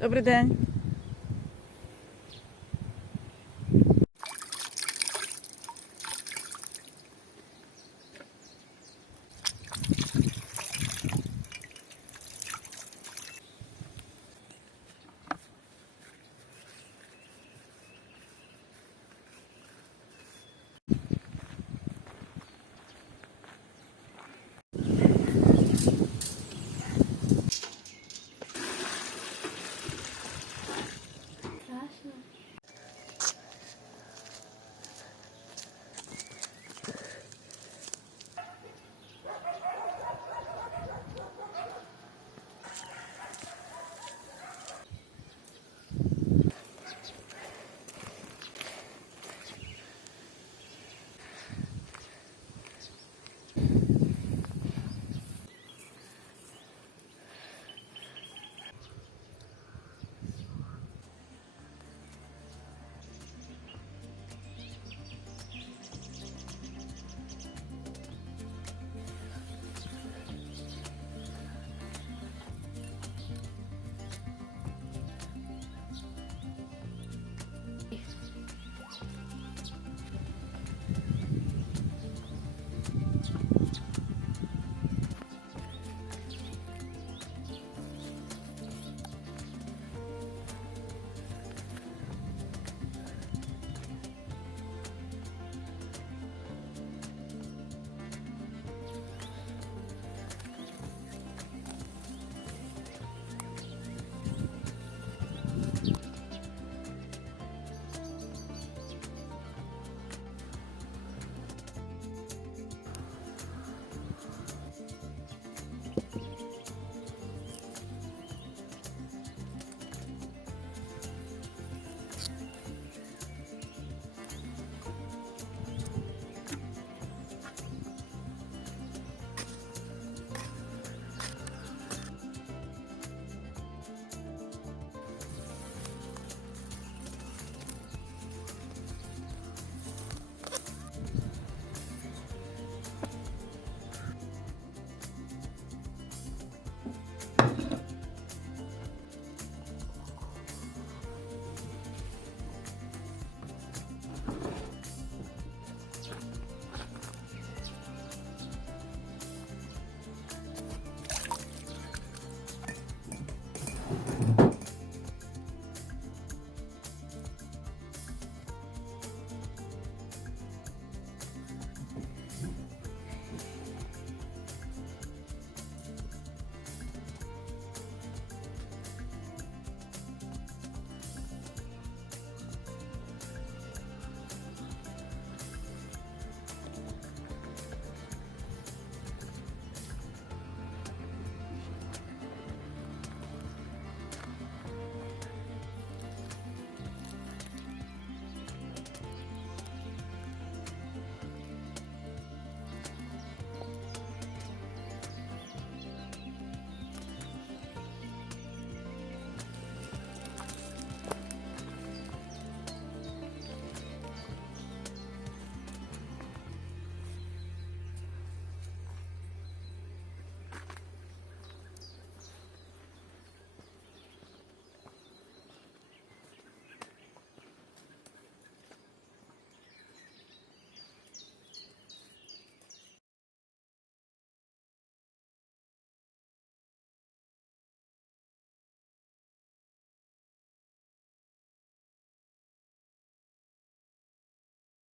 Добрий день.